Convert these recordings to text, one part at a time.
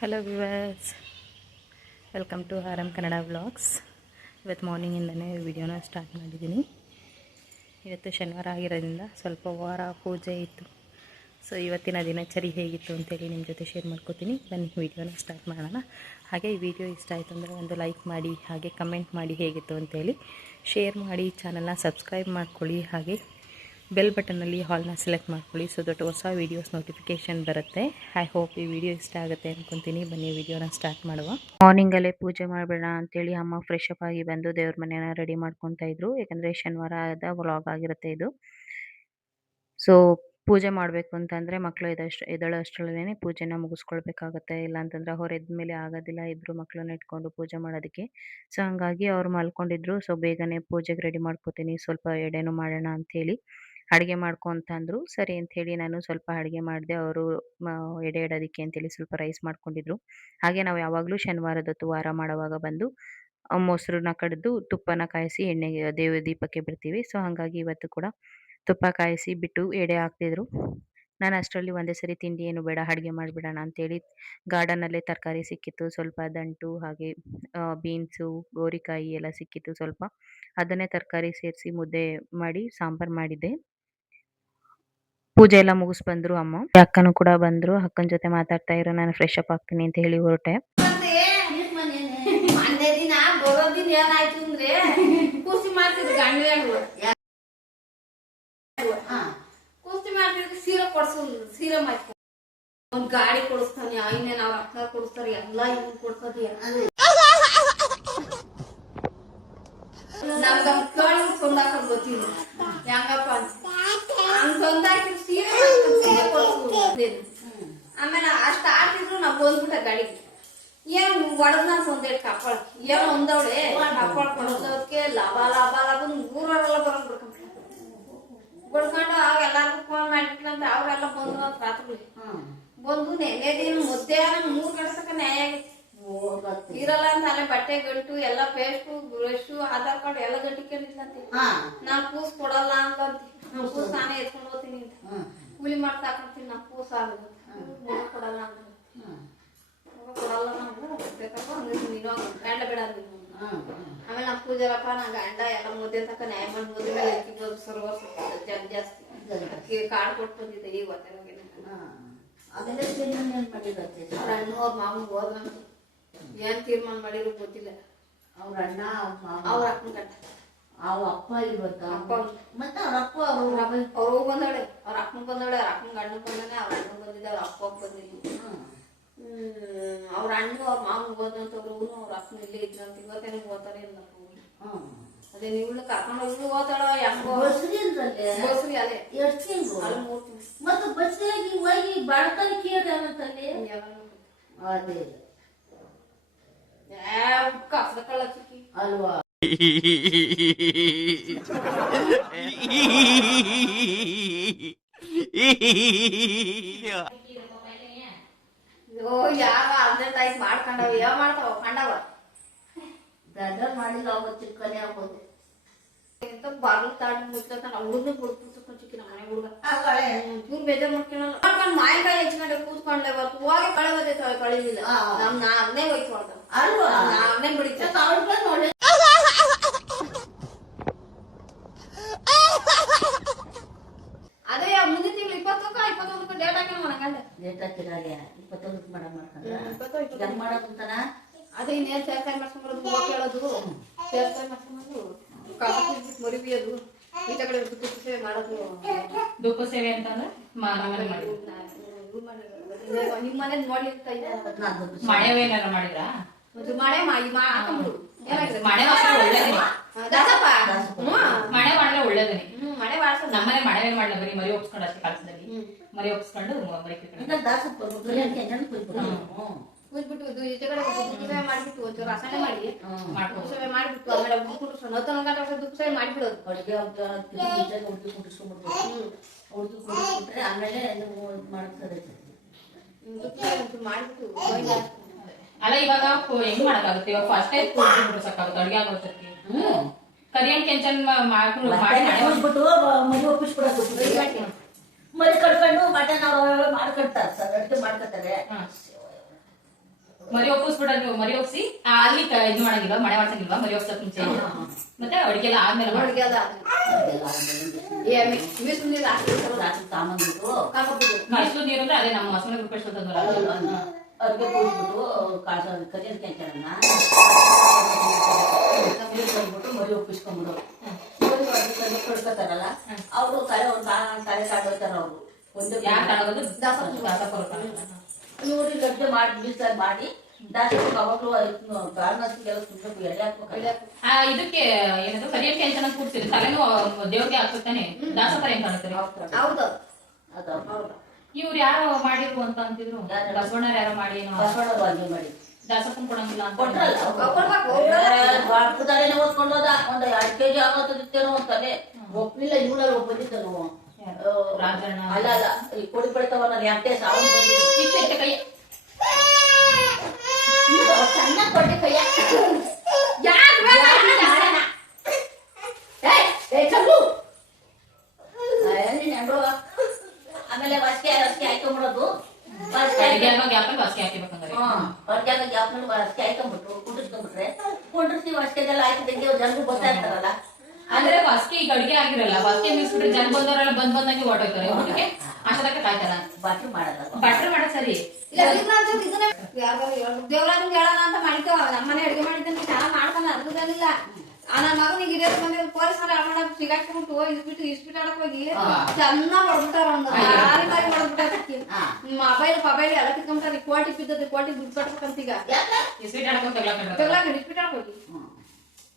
Hello viewers, welcome to ಆರಾಮ್ Kannada vlogs. ಇವತ್ತು ಮಾರ್ನಿಂಗಿಂದನೇ ವಿಡಿಯೋನ ಸ್ಟಾರ್ಟ್ ಮಾಡಿದ್ದೀನಿ. ಇವತ್ತು ಶನಿವಾರ ಆಗಿರೋದ್ರಿಂದ ಸ್ವಲ್ಪ ವಾರ ಪೂಜೆ ಇತ್ತು. ಸೊ ಇವತ್ತಿನ ದಿನಚರಿ ಹೇಗಿತ್ತು ಅಂತೇಳಿ ನಿಮ್ಮ ಜೊತೆ ಶೇರ್ ಮಾಡ್ಕೋತೀನಿ. ಬನ್ನಿ ವಿಡಿಯೋನ ಸ್ಟಾರ್ಟ್ ಮಾಡೋಣ. ಹಾಗೆ ಈ ವಿಡಿಯೋ ಇಷ್ಟ ಆಯಿತು ಅಂದರೆ ಒಂದು ಲೈಕ್ ಮಾಡಿ, ಹಾಗೆ ಕಮೆಂಟ್ ಮಾಡಿ ಹೇಗಿತ್ತು ಅಂತೇಳಿ, ಶೇರ್ ಮಾಡಿ, ಚಾನಲ್ನ ಸಬ್ಸ್ಕ್ರೈಬ್ ಮಾಡ್ಕೊಳ್ಳಿ. ಹಾಗೆ ಬೆಲ್ ಬಟನ್ನಲ್ಲಿ ಹಾಲ್ನ ಸೆಲೆಕ್ಟ್ ಮಾಡ್ಕೊಳ್ಳಿ, ಸೊ ದಟ್ ಹೊಸ ವೀಡಿಯೋಸ್ ನೋಟಿಫಿಕೇಷನ್ ಬರುತ್ತೆ. ಐ ಹೋಪ್ ಈ ವಿಡಿಯೋ ಇಷ್ಟ ಆಗುತ್ತೆ ಅಂದ್ಕೊತೀನಿ. ಬನ್ನಿ ವಿಡಿಯೋನ ಸ್ಟಾರ್ಟ್ ಮಾಡುವ. ಮಾರ್ನಿಂಗಲ್ಲೇ ಪೂಜೆ ಮಾಡಬೇಡ ಅಂತೇಳಿ ಅಮ್ಮ ಫ್ರೆಶ್ ಅಪ್ ಆಗಿ ಬಂದು ದೇವ್ರ ಮನೆಯನ್ನು ರೆಡಿ ಮಾಡ್ಕೊತಾ ಇದ್ರು. ಯಾಕಂದರೆ ಶನಿವಾರದ ವ್ಲಾಗ್ ಆಗಿರುತ್ತೆ ಇದು. ಸೊ ಪೂಜೆ ಮಾಡಬೇಕು ಅಂತಂದರೆ ಮಕ್ಕಳು ಎದಳೋ ಅಷ್ಟರಲ್ಲೇ ಪೂಜೆನ ಮುಗಿಸ್ಕೊಳ್ಬೇಕಾಗುತ್ತೆ. ಇಲ್ಲಾಂತಂದರೆ ಅವ್ರು ಎದ್ಮೇಲೆ ಆಗೋದಿಲ್ಲ ಇಬ್ಬರು ಮಕ್ಕಳನ್ನ ಇಟ್ಕೊಂಡು ಪೂಜೆ ಮಾಡೋದಕ್ಕೆ. ಸೊ ಹಂಗಾಗಿ ಅವ್ರು ಮಲ್ಕೊಂಡಿದ್ರು. ಸೊ ಬೇಗನೆ ಪೂಜೆಗೆ ರೆಡಿ ಮಾಡ್ಕೋತೀನಿ, ಸ್ವಲ್ಪ ಎಡೆನೂ ಮಾಡೋಣ ಅಂಥೇಳಿ. ಅಡುಗೆ ಮಾಡ್ಕೊ ಅಂತ ಅಂದರು. ಸರಿ ಅಂಥೇಳಿ ನಾನು ಸ್ವಲ್ಪ ಅಡುಗೆ ಮಾಡಿದೆ. ಅವರು ಎಡೆ ಇಡೋದಕ್ಕೆ ಅಂತೇಳಿ ಸ್ವಲ್ಪ ರೈಸ್ ಮಾಡ್ಕೊಂಡಿದ್ರು. ಹಾಗೆ ನಾವು ಯಾವಾಗಲೂ ಶನಿವಾರದೊತ್ತು ವಾರ ಮಾಡುವಾಗ ಬಂದು ಮೊಸರನ್ನ ಕಡಿದು ತುಪ್ಪನ ಕಾಯಿಸಿ ಎಣ್ಣೆಗೆ ದೀಪಕ್ಕೆ ಬಿಡ್ತೀವಿ. ಸೊ ಹಾಗಾಗಿ ಇವತ್ತು ಕೂಡ ತುಪ್ಪ ಕಾಯಿಸಿ ಬಿಟ್ಟು ಎಡೆ ಹಾಕ್ತಿದ್ರು. ನಾನು ಅಷ್ಟರಲ್ಲಿ ಒಂದೇ ಸರಿ ತಿಂಡಿ ಏನು ಬೇಡ, ಅಡುಗೆ ಮಾಡಿಬಿಡೋಣ ಅಂತೇಳಿ ಗಾರ್ಡನಲ್ಲೇ ತರಕಾರಿ ಸಿಕ್ಕಿತ್ತು. ಸ್ವಲ್ಪ ದಂಟು, ಹಾಗೆ ಬೀನ್ಸು, ಗೋರಿಕಾಯಿ ಎಲ್ಲ ಸಿಕ್ಕಿತ್ತು ಸ್ವಲ್ಪ. ಅದನ್ನೇ ತರಕಾರಿ ಸೇರಿಸಿ ಮುದ್ದೆ ಮಾಡಿ ಸಾಂಬಾರು ಮಾಡಿದ್ದೆ. ಪೂಜೆ ಎಲ್ಲ ಮುಗಿಸ್ ಬಂದ್ರು ಅಮ್ಮ. ಅಕ್ಕನೂ ಕೂಡ ಬಂದ್ರು. ಅಕ್ಕನ ಜೊತೆ ಮಾತಾಡ್ತಾ ಇರೋ, ನಾನು ಫ್ರೆಶ್ ಅಪ್ ಆಗ್ತೀನಿ ಅಂತ ಹೇಳಿ ಹೊರಟೆ. ಏನಾಯ್ತು ಅಂದ್ರೆ ಕುಸ್ತಿ ಮಾಡ್ತಿದ್ರು ಕುಸ್ತಿ ಮಾಡ್ತಿದ್ರು. ಸೀರೆ ಕೊಡ್ಸೋದು, ಸೀರೆ ಮಾಡ್ತಾರೆ, ಒಂದ್ ಗಾಡಿ ಕೊಡಿಸ್ತಾನೆ, ಇನ್ನೇನ್ ಅವ್ರ ಅಕ್ಕ ಕೊಡಿಸ್ತಾರೆ, ಎಲ್ಲ ಇವ್ ಕೊಡ್ತದೆ. ನಮ್ಗ ತೊಂದಾಕೊಂಡು ಗೊತ್ತಿಲ್ಲ ಹೆಂಗಪ್ಪ ಅಂತ ತೊಂದಾಕಿ ಸೀರೆ ಆಮೇಲೆ ಅಷ್ಟ ಆಡ್ತಿದ್ರು. ನಾವ್ ಬಂದ್ಬಿಟ್ಟ ಗಾಡಿಗೆ, ಏನ್ ಒಡದ್ನ ಒಂದೇಟ್ ಕಪ್ಪಳ ಏನೋ ಒಂದವಳೆ ಕಪ್ಪಳ ಕೊಡೋದಕ್ಕೆ ಲಾಭ ಲಾಭ ಲಾಭ ಊರವರೆಲ್ಲ ಬರೋದ್ ಬಿಡ್ಕೊಂಡು ಅವ್ ಎಲ್ಲಾರ್ಗು ಫೋನ್ ಮಾಡಿಟ್ಲಂತ ಅವ್ರೆಲ್ಲ ಬಂದ್ರು ಅಂತ ರಾತ್ರಿ ಬಂದು ನೆನ್ನೆ ದಿನ ಮುದ್ದೆ 3 ಗಂಟೆ ನ್ಯಾಯ ಆಗೈತಿ. ಇರಲ್ಲ ಅಂತ ಅಲ್ಲೇ ಬಟ್ಟೆ ಗಂಟು ಎಲ್ಲ ಪೇಸ್ಟು ಬ್ರಷ್ ಆಧಾರ್ ಕಾರ್ಡ್ ಎಲ್ಲ ಗಂಟಿಕೊಂಡಿದ್ಲಂತೆ. ನಾನ್ ಕೂಸ್ ಕೊಡಲ್ಲ ಅಂತಂತಿ. ಕೂಸ್ ನಾನೇ ಎತ್ಕೊಂಡು ಹೋಗ್ತೀನಿ ಅಂತ ಕೂಲಿ ಮಾಡ್ತಾ ಹಾಕೊಂತೀನಿ. ನಾ ಕೂಸ್ ಆಗುತ್ತೆ ಕೊಡಲ್ಲ ಅಂತ ಕೊಡಲ್ಲ ಬೇಕಪ್ಪ ಅಂದ್ರೆ ನೀನು ಗಂಡ ಬೇಡ ಅಂದ. ಆಮೇಲೆ ನಾ ಪೂಜಾರಪ್ಪ ನಾ ಗಂಡ ಎಲ್ಲ ಮುದ್ದೆ ತಕ ನ್ಯಾಯ ಮಾಡಿ ಮುದ್ದೆ ಸರ್ವರ್ ಜಾಸ್ತಿ ಕಾಡ್ ಕೊಟ್ಟು ಬಂದಿದ್ದೆ. ಈಗ ಅವ್ರ ಅಣ್ಣ ಅವ್ರ ಮಾವನ್ ಹೋದ್ರಂತ ಏನ್ ತೀರ್ಮಾನ ಮಾಡಿದ್ರು ಗೊತ್ತಿಲ್ಲ. ಅವ್ರ ಅಣ್ಣ ಅವ್ರ ಅಪ್ಪನ ಗಂಡ ಅವ ಅಪ್ಪ ಇವತ್ತ ಅಪ್ಪ ಮತ್ತೆ ಅವ್ರ ಅಪ್ಪ ಅವ್ರು ಬಂದವಳೆ, ಅವ್ರ ಅಪ್ಪನ ಬಂದವಳೆ, ಅವ್ರ ಅಪ್ಪನ ಗಂಡ ಬಂದಾನೆ, ಅವ್ರ ಅಣ್ಣ ಬಂದಿದ್ದೆ, ಅವ್ರ ಅಪ್ಪ ಬಂದಿಲ್ಲ. ಅವ್ರ ಅಣ್ಣ ಅವ್ರ ಮಾವನ್ ಹೋದಂತವ್ರು ಅವ್ರ ಅಪ್ಪನ ಇಲ್ಲೇ ಇದ್ರಂತ. ಇವತ್ತೇನೆ ಹೋಗ್ತಾರೆ ಇಲ್ಲ ಅದೇ ನೀವು ಕರ್ಕೊಂಡು ಹೋಗಿ ಹೋತಾಳ ಬಸ್ರಿ ಅಂತಲ್ಲೇ ಬಸ್ರಿ ಅದೇ ಎಷ್ಟು ತಿಂಗಳು ಅಲ್ಲಿ 3 ತಿಂಗಳು ಮತ್ತೆ ಬಸ್ಸಿಯಾಗಿ ಹೋಗಿ ಬಾಳ್ತಾನೆ ಕೇಳ್ತಾನಂತಲ್ಲಿ ಅದೇ ಕಸದ ಕಳ್ಳ ಚಿಕ್ಕಿ ಅಲ್ವಾ. ಯಾವ ಅರ್ಜೆಂಟ್ ಆಯ್ತು ಮಾಡ್ಕೊಂಡವ ಯಾವ ಮಾಡ್ತಾವ ಕಂಡವ ಗಂಡ ಮಾಡಿಲ್ಲ ಅವತ್ತು ಚಿಕ್ಕನೆ ಆಗ್ಬೋದು ಎಂತ ಬಾರ್ಲು ತಾಡಿ ಮುಚ್ಚ ಹುಡುಗ ಬಿಡ್ತು ಚಿಕ್ಕಿ ನಮ್ಮ ಮನೆ ಹುಡುಗ ಚೂರು ಬೇಜಾರ್ ಮಾಡ್ಕೊಂಡು ಮಾಯಕಾಯಿ ಹೆಚ್ಕೊಂಡೆ ಕೂತ್ಕೊಂಡ್ಲೆ ಬರ್ತು ಹೋಗಿ ಕಳೆ ಬರ್ತೈತೆ ಕಳಿಲಿಲ್ಲ. ನಾ ಅದನ್ನೇ ಹೋಯ್ತು ಮಾಡ್ದ ಅಲ್ವಾ, ನಾ ಅದನ್ನೇ ಬಿಡಿತ ನೋಡಿ. ಅದೇ ಮುಂದಿನ ತಿಂಗಳು 21 ಡೇಟ್ ಹಾಕಿ ಮನ ಗಂಡ ಡೇಟ್ ಹಾಕಿದಾಗ 21 ಮಾಡ ಮಾಡ್ಕೊಂಡ್ರ 22 ಹೆಂಗ್ ಮಾಡೋದಂತಾನ. ಅದೇ ಇನ್ನೇನ್ ಸೇರ್ಕಾಯಿ ಮಾಡ್ಸ್ಕೊಂಡ್ಬರೋದು, ಹೋಗಿ ಕೇಳೋದು, ಸೇರ್ಕಾಯಿ ಮಾಡ್ಸ್ಕೊಂಡು ಕಾಬಿಟ್ಟು ಮರಿಬಿಯೋದು, ಈತ ಕಡೆ ತುಪ್ಪ ಸೇವೆ ಮಾಡೋದು. ಧೂಪ ಸೇವೆ ಅಂತಂದ್ರೆ ನಿಮ್ ಮನೆ ನೋಡಿರ್ತಾ ಇದ್ದೆ ಮಳೆವೇನಾರ ಮಾಡಿದ್ರಾ? ಮಳೆ ಹಾಕೊಂಡ್ಬಿಡು ಏನಾಗಿದೆ ಮಳೆ ಒಳ್ಳೇದೇ. ದಾಸಪ್ಪ ಮಳೆ ಮಾಡಿದ್ರೆ ಒಳ್ಳೇದೇ. ಮಳೆ ಬಾಳ್ಸ ನಮ್ಮನೆ ಮಳೆವೇ ಮಾಡಲ್ಲ, ಬರೀ ಮರಿ ಒಪ್ಸ್ಕೊಂಡು ಅಷ್ಟೇ ಕಾಲದಲ್ಲಿ ಮರಿ ಒಪ್ಸ್ಕೊಂಡು ಮರಿ ದಾಸಪ್ಪ ಕೂತ್ಬಿಟ್ಟು ಈಚೆ ಕಡೆ ದುಪ್ಪ ಸೇವೆ ಮಾಡ್ಬಿಟ್ಟು ಒಂಚೂರು ರಸನೆ ಮಾಡಿ ದುಪ್ಪ ಸೇವೆ ಮಾಡ್ಬಿಟ್ಟು ಆಮೇಲೆ ಕುಂಡ್ರು 9 ಗಂಟೆ ದುಪ್ಪ ಸೇವೆ ಮಾಡ್ಬಿಡೋದು. ಅಡುಗೆ ಹುಡುಗಿ ಕುಂಡಿಸ್ಕೊಂಡ್ಬಿಡ್ಬೋದು. ಹುಡುಗಿ ಕುಂಡಿಸ್ಬಿಟ್ರೆ ಆಮೇಲೆ ಮಾಡ್ತಾರೆ ದುಪ್ಪ ಸೇವೆ ಮಾಡ್ಬಿಟ್ಟು ಅಲ್ಲ ಇವಾಗ ಹೆಂಗ್ ಮಾಡಕ್ಕಾಗುತ್ತೆ? ಇವಾಗ ಫಸ್ಟ್ ಟೈಮ್ ಸಾಕಾಗುತ್ತೆ ಅಡ್ಗೆ ಆಗೋಷ್ಟಕ್ಕೆ. ಕರಿಯನ್ ಕೆಂಚನ್ ಮಾಡ್ಬಿಟ್ಟು ಮರಿ ಒಪ್ಪಿಸ್ಬಿಡೋದು. ಮರಿ ಕಟ್ಕೊಂಡು ಮಟನ್ ಅವ್ರ ಮಾಡ್ಕೊಳ್ತಾರೆ ಸರ್, ಅಡುಗೆ ಮಾಡ್ಕೊತಾರೆ. ಮರಿ ಒಪ್ಪಿಸ್ಬಿಡ ನೀವು ಮರಿ ಒಪ್ಸಿ ಅಲ್ಲಿ ಇದು ಮಾಡಂಗಿಲ್ವಾ ಮಳೆ ಮಾಡ್ಸಂಗಿಲ್ವಾ ಮರಿ ಒಪ್ಸಕ್ ಮುಂಚೆ ಮತ್ತೆ ಅಡಿಗೆ ಎಲ್ಲ ಆದ್ಮೇಲೆ ಅಡುಗೆ ಅದ ರಾತ್ರಿ ಸಾಮಾನ್ಬಿಟ್ಟು ಮೈಸೂರು ನೀರು ಅಂದ್ರೆ ಅದೇ ನಮ್ಮ ಮಸೂನೆ ರೂಪಾಯಿ ತಂದ್ವಲ್ಲ ಅಡುಗೆ ಕೂಡ್ಬಿಟ್ಟು ಕರಿಯರ್ ಕೆಂಚಣ್ಣ ತಂದ್ಬಿಟ್ಟು ಮರಿ ಒಪ್ಪಿಸ್ಕೊಂಡ್ಬಿಡು ಮರಿ ಕೊಡ್ಕೋತಾರಲ್ಲ ಅವರು ತಲೆ ಕಾಡೋಯ್ತಾರ ಅವರು ಒಂದು ಯಾಕೆ ಆಗೋದು ಇವ್ರಿಗೆ ಗಡ್ಡೆ ಮಾಡಿ ಬೀಸಾಗಿ ಮಾಡಿ ದಾಸಕ್ಕೆ ಅವಾಗಲೂ ಗಾರ್ನಸ್ಗೆಲ್ಲ ತುಂಬ ಎಳೆ ಹಾಕ್ಬೇಕು. ಇದಕ್ಕೆ ಏನದು ಕರಿಯಕ್ಕೆ ಅಂತ ಕೂಡ್ಸಿರಿ ತಲೆನೂ ದೇವ್ರಿಗೆ ಹಾಕ್ತಾನೆ ದಾಸಪರ ಏನ್ ಕಾಣುತ್ತಾರೆ ಹೌದು ಅದು ಇವ್ರು ಯಾರೋ ಮಾಡಿರು ಅಂತ ಅಂತಿದ್ರು ಬಸವಣ್ಣರು ಯಾರೋ ಮಾಡಿ ಬಸವಣ್ಣವ್ರು ಹಂಗೆ ಮಾಡಿ ದಾಸಪ್ಪನ್ ಕೊಡಂಗಿಲ್ಲ ಅಂತ ತಲೆನೇ ಓದ್ಕೊಂಡೋದ ಒಂದು 2 kg ಆಗೋದಿತ್ತೇನೋ ಅಂತಾನೆ ಒಪ್ಪಿಲ್ಲ ಇವಳಲ್ಲಿ ಒಬ್ಬ ಬಂದಿದ್ದನು ರಾಜಣ್ಣ ಅಲ್ಲ ಈ ಕೊಡಿ ಬೆಳಿತಾವ ನಾನು ಯಾಕೆ ಸಾವನ್ ಬಂದಿದ್ದೆ ಕೈ ಸಣ್ಣ ಕೊಟ್ಟೆ ಕೈಯ ಆಮೇಲೆ ಬಸ್ಗೆ ಹಾಕೊಂಡ್ಬಿಡೋದು ಗ್ಯಾಪಲ್ಲಿ ಬಾಸ್ಕೆ ಹಾಕಿಬೇಕಂದ್ರೆ ಗ್ಯಾಪ್ನಲ್ಲಿ ಬಸ್ಗೆ ಹಾಕೊಂಡ್ಬಿಟ್ಟು ಕುಂಡಿಸ್ಕೊಂಡ್ಬಿಟ್ರೆ ಕುಂಡಿಸ್ತೀವಿ ಅಷ್ಟೇದೆಲ್ಲ ಹಾಕಿದಂಗೆ ಜನರು ಬರ್ತಾ ಇರ್ತಾರಲ್ಲ ಅಂದ್ರೆ ಬಸ್ಗೆ ಈಗ ಅಡಿಗೆ ಆಗಿರಲ್ಲ ಬಸ್ಗೆ ನಿಲ್ಸ್ಬಿಟ್ರೆ ಜನ ಬಂದವರೆಲ್ಲ ಬಂದಂಗೆ ಹೊರಟೋಯ್ತಾರೆ ಊಟಕ್ಕೆ ಅಷ್ಟಕ್ಕೆ ಕಾಯ್ತಾರ ಬಾಟ್ರಿ ಮಾಡಲ್ಲ ಬಟ್ರೆ ಮಾಡ ಸರಿ ದೇವರಾಜನ್ ಹೇಳೋಣ ಅಂತ ಮಾಡಿದ್ದೇವ ನಮ್ಮನೆ ಅಡಿಗೆ ಮಾಡಿದ್ದೇನೆ ಚೆನ್ನಾಗ್ ಮಾಡ್ತಾನೆ ಅದ್ರದಲ್ಲಿಲ್ಲ ನನ್ನ ಮಗನಿಗೆ ಹಿರಿಯರು ಬಂದಿರೋ ಪೊಲೀಸರು ಆಡ ಸಿಗಾಕ್ಬಿಟ್ಟು ಇಸ್ಬಿಟ್ಟು ಆಡಕ್ ಹೋಗಿ ಚೆನ್ನಾಗ್ ಹೊಡ್ಬಿಟ್ಟಾರ ಒಂದು ಮಾರಿ ಹೊಡ್ಬಿಟ್ಟಾರ ಮೊಬೈಲ್ ಎಲ್ಲ ಕಿತ್ಕೊಂಡ್ಬಿಟ್ಟಾರ ಕೋಟಿ ಬಿದ್ದದ ಕೋಟಿ ದುಡ್ಡು ಕಟ್ಬೇಕಂತ ಈಗ ಇಸ್ಪೀಟ್ ಆಡ್ಕೊಂಡು ಇಸ್ಬಿಟ್ಟು ಆಡಕ್ ಹೋಗಿ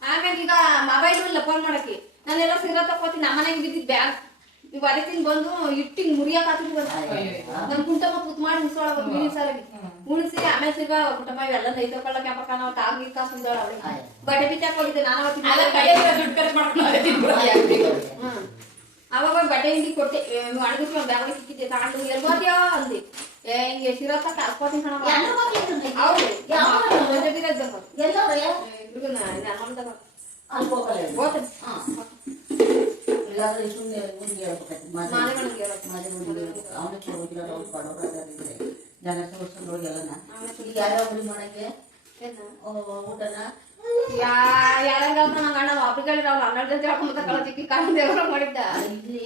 ಆಮೇಲೆ ಈಗ ಮೊಬೈಲ್ ಇಲ್ಲ ಫೋನ್ ಮಾಡಕ್ಕೆ ನಾನೆಲ್ಲ ಸಿಗೋ ತಕೋತೀನಿ ನಮ್ಮನೆಗೆ ಬಿದ್ದಿದ್ ಬ್ಯಾಗ್ ಈಗ ಅದಕ್ಕಿಂತ ಬಂದು ಇಟ್ಟಿಂಗ್ ಮುರಿಯಕ್ ಹಾಕಿದ್ವಿ ನಮ್ ಕುಂಟಮ್ಮ ಕೂತ್ ಮಾಡಿ ಉಣಿಸೋಳಗ ಮೀನಿನ ಸಾರಿಗೆ ಉಣಿಸಿ ಆಮೇಲೆ ಸಿಗ ಕುಟುಂಬ ಇವೆಲ್ಲ ದೈತಕೊಳ್ಳ ಕ್ಯಾಪಕ್ಕ ನಾವು ತಾಗಿ ಕಾಸು ಉಂದೋಳ ಅವಳಿಗೆ ಬಟ್ಟೆ ಬಿಚ್ಚಾಕ್ ಹೋಗಿದ್ದೆ ನಾನು ಅವಾಗ ಬಟ್ಟೆ ಹಿಂಡಿ ಕೊಟ್ಟೆ ಅಡ್ಗಿಸಿ ಒಂದ್ ಬ್ಯಾಗ್ ಸಿಕ್ಕಿದ್ದೆ ತಗೊಂಡು ಎಲ್ಗೋದ್ಯೋ ಅಂದಿ ಹಿಂಗೆ ಸಿರತ್ತ ಕಳ್ಕೊತೀನಿ ಕಣ ಯಾರಂಗ ನಂಗೆ ಅಣ್ಣ ಅಪ್ಪಿಗಳು ನಾವು 12 ಗಂಟೆ ಹೇಳ್ಕೊಂಬ ಕಳಚಿಕ್ಕಿ ಕಾಣ ದೇವರ ಮಾಡಿದ್ದ ಇಲ್ಲಿ